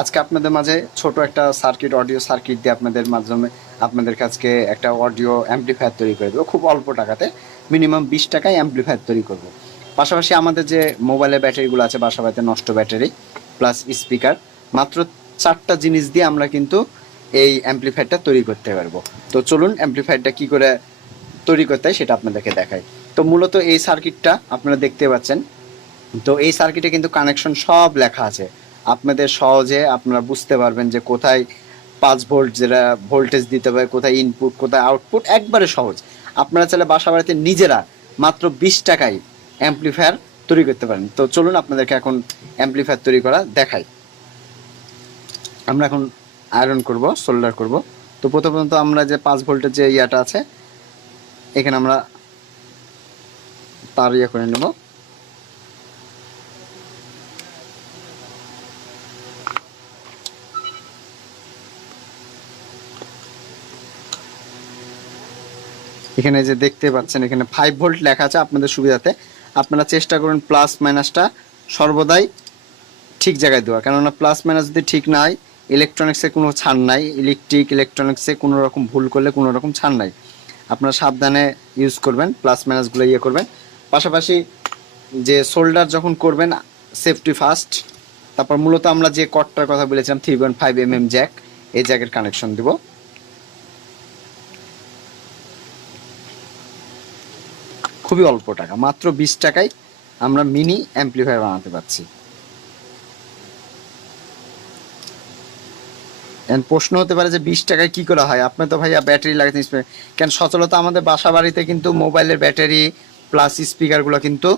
আজকে আপনাদের মাঝে ছোট একটা সার্কিট, অডিও সার্কিট দিয়ে আপনাদের কাছে একটা অডিও অ্যাম্পলিফায়ার তৈরি করে দেবো খুব অল্প টাকাতে। মিনিমাম 20 টাকায় অ্যাম্পলিফায়ার তৈরি করব। পাশাপাশি আমাদের যে মোবাইলের ব্যাটারিগুলো আছে, বাসা বাড়িতে নষ্ট ব্যাটারি প্লাস স্পিকার, মাত্র 4টা জিনিস দিয়ে আমরা কিন্তু এই অ্যাম্পলিফায়ারটা তৈরি করতে পারবো। তো চলুন অ্যাম্পলিফায়ারটা কি করে তৈরি করতে হয় সেটা আপনাদেরকে দেখাই। তো মূলত এই সার্কিটটা আপনারা দেখতে পাচ্ছেন। তো এই সার্কিটে কিন্তু কানেকশন সব লেখা আছে, আপনাদের সহজে আপনারা বুঝতে পারবেন যে কোথায় 5 ভোল্ট যেটা ভোল্টেজ দিতে হবে, কোথায় ইনপুট কোথায় আউটপুট, একবারে সহজ। আপনারা চাইলে বাসা বাড়িতে নিজেরা মাত্র 20 টাকায় অ্যাম্পলিফায়ার তৈরি করতে পারেন। তো চলুন আপনাদেরকে এখন অ্যাম্পলিফায়ার তৈরি করা দেখাই। আমরা এখন আয়রন করব, সোল্ডার করব। তো প্রথমত আমরা যে 5 ভোল্টের যে ইয়াটা আছে এখানে আমরা তার ইয়ে করে নেব। এখানে যে দেখতে পাচ্ছেন এখানে 5 ভোল্ট লেখা আছে। আপনাদের সুবিধাতে আপনারা চেষ্টা করুন প্লাস মাইনাসটা সর্বদাই ঠিক জায়গায় দেওয়া, কেননা প্লাস মাইনাস যদি ঠিক না হয় ইলেকট্রনিক্সে কোনো ছাড় নাই। ইলেকট্রনিক্সে কোনো রকম ভুল করলে কোনো রকম ছাড় নাই। আপনারা সাবধানে ইউজ করবেন, প্লাস মাইনাসগুলো ইয়ে করবেন। পাশাপাশি যে সোল্ডার যখন করবেন সেফটি ফার্স্ট। তারপর মূলত আমরা যে কটটার কথা বলেছিলাম 3.5 mm জ্যাক, এই জ্যাকের কানেকশন দেব। খুবই অল্প টাকা, মাত্র 20 টাকায় আমরা মিনি অ্যাম্পলিফায়ার বানাতে পারছি। প্রশ্ন হতে পারে যে 20 টাকায় কি করে হয়, আপনি তো ভাইয়া ব্যাটারি লাগাতে কেন? সচলতা আমাদের বাসা বাড়িতে কিন্তু মোবাইলের ব্যাটারি প্লাস স্পিকারগুলো কিন্তু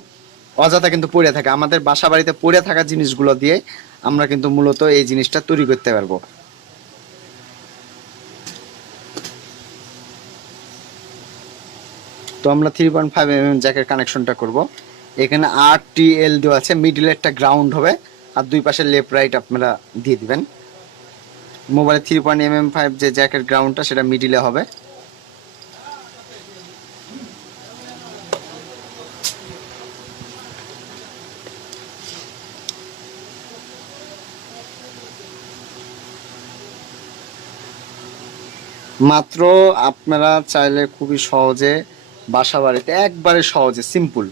অযথা কিন্তু পড়ে থাকে। আমাদের বাসা বাড়িতে পড়ে থাকা জিনিসগুলো দিয়ে আমরা কিন্তু মূলত এই জিনিসটা তৈরি করতে পারবো। তো আমরা 3.5 mm জ্যাকের কানেকশনটা করব। এখানে RTL দেওয়া আছে, মিডিলে একটা গ্রাউন্ড হবে আর দুই পাশে লেফট রাইট আপনারা দিয়ে দিবেন। মোবাইলে 3.5 যে জ্যাকের গ্রাউন্ডটা সেটা মিডিলে হবে। মাত্র আপনারা চাইলে খুবই সহজে বাসা বাড়িতে একবারে সহজে সিম্পল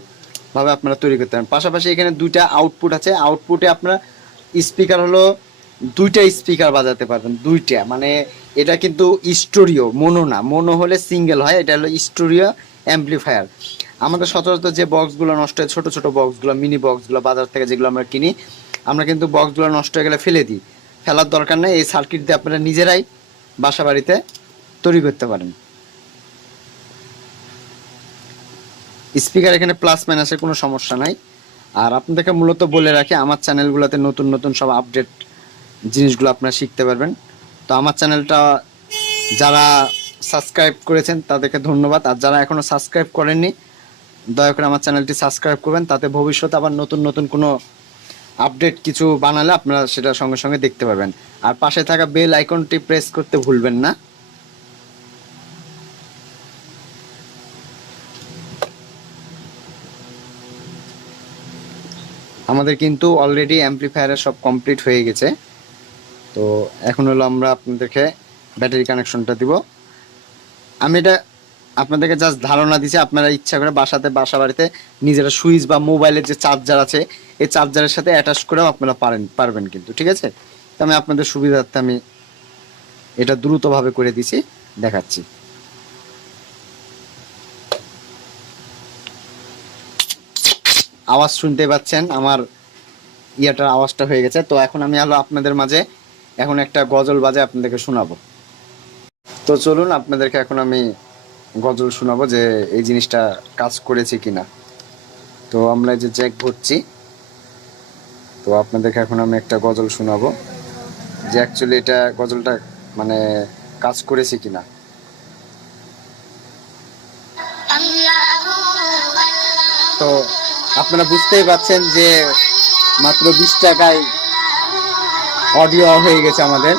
ভাবে আপনারা তৈরি করতে পারেন। পাশাপাশি এখানে 2টা আউটপুট আছে। আউটপুটে আপনারা স্পিকার হলো 2টা স্পিকার বাজাতে পারবেন, 2টা। মানে এটা কিন্তু স্টোরিও, মোনো না। মোনো হলে সিঙ্গেল হয়, এটা হলো স্টোরিও অ্যাম্পলিফায়ার। আমাদের সচরাচর যে বক্সগুলো নষ্ট হয়, ছোট ছোট বক্সগুলো, মিনি বক্সগুলো বাজার থেকে যেগুলো আমরা কিনি, আমরা কিন্তু বক্সগুলো নষ্ট হয়ে গেলে ফেলে দিই। ফেলার দরকার নেই, এই সার্কিট দিয়ে আপনারা নিজেরাই বাসা বাড়িতে তৈরি করতে পারেন। স্পিকার এখানে প্লাস মাইনাসের কোনো সমস্যা নাই। আর আপনাদেরকে মূলত বলে রাখি, আমার চ্যানেলগুলোতে নতুন নতুন সব আপডেট জিনিসগুলো আপনারা শিখতে পারবেন। তো আমার চ্যানেলটা যারা সাবস্ক্রাইব করেছেন তাদেরকে ধন্যবাদ, আর যারা এখনও সাবস্ক্রাইব করেননি দয়া করে আমার চ্যানেলটি সাবস্ক্রাইব করবেন। তাতে ভবিষ্যতে আবার নতুন নতুন কোনো আপডেট কিছু বানালে আপনারা সেটা সঙ্গে সঙ্গে দেখতে পারবেন। আর পাশে থাকা বেল আইকনটি প্রেস করতে ভুলবেন না। আমাদের কিন্তু অলরেডি অ্যাম্পলিফায়ারের সব কমপ্লিট হয়ে গেছে। তো এখন হলো আমরা আপনাদেরকে ব্যাটারি কানেকশনটা দিব। আমি এটা আপনাদেরকে জাস্ট ধারণা দিচ্ছি, আপনারা ইচ্ছা করে বাসা বাড়িতে নিজেরা সুইচ বা মোবাইলের যে চার্জার আছে এই চার্জারের সাথে অ্যাটাচ করেও আপনারা পারবেন কিন্তু, ঠিক আছে? তো আমি আপনাদের সুবিধার্থে আমি এটা দ্রুতভাবে করে দিছি, দেখাচ্ছি। আওয়াজ শুনতে পাচ্ছেন, আমার ইয়াটার আওয়াজটা হয়ে গেছে। তো এখন আমি হলো আপনাদের মাঝে এখন একটা গজল বাজে আপনাদেরকে শোনাবো। তো চলুন আপনাদেরকে এখন আমি গজল শোনাবো যে এই জিনিসটা কাজ করেছে কিনা। তো আমরা যে জ্যাক ভরছি, তো আপনাদেরকে এখন আমি একটা গজল শোনাবো যে অ্যাকচুয়ালি এটা গজলটা মানে কাজ করেছে কিনা। তো আপনারা বুঝতেই পাচ্ছেন যে মাত্র 20 টাকায় অডিও হয়ে গেছে আমাদের।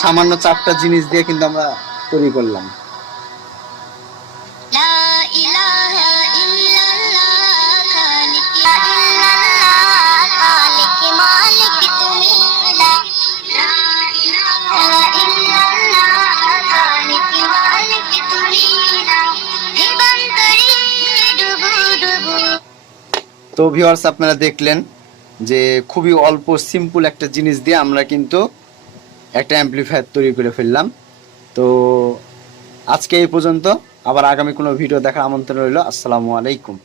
সামান্য 4টা জিনিস দিয়ে কিন্তু আমরা তৈরি করলাম। তো ভিউয়ার্স, আপনারা দেখলেন যে খুবই অল্প সিম্পল একটা জিনিস দিয়ে আমরা কিন্তু একটা অ্যাম্পলিফায়ার তৈরি করে ফেললাম। তো আজকে এই পর্যন্ত, আবার আগামী কোনো ভিডিও দেখার আমন্ত্রণ রইল। আসসালামু আলাইকুম।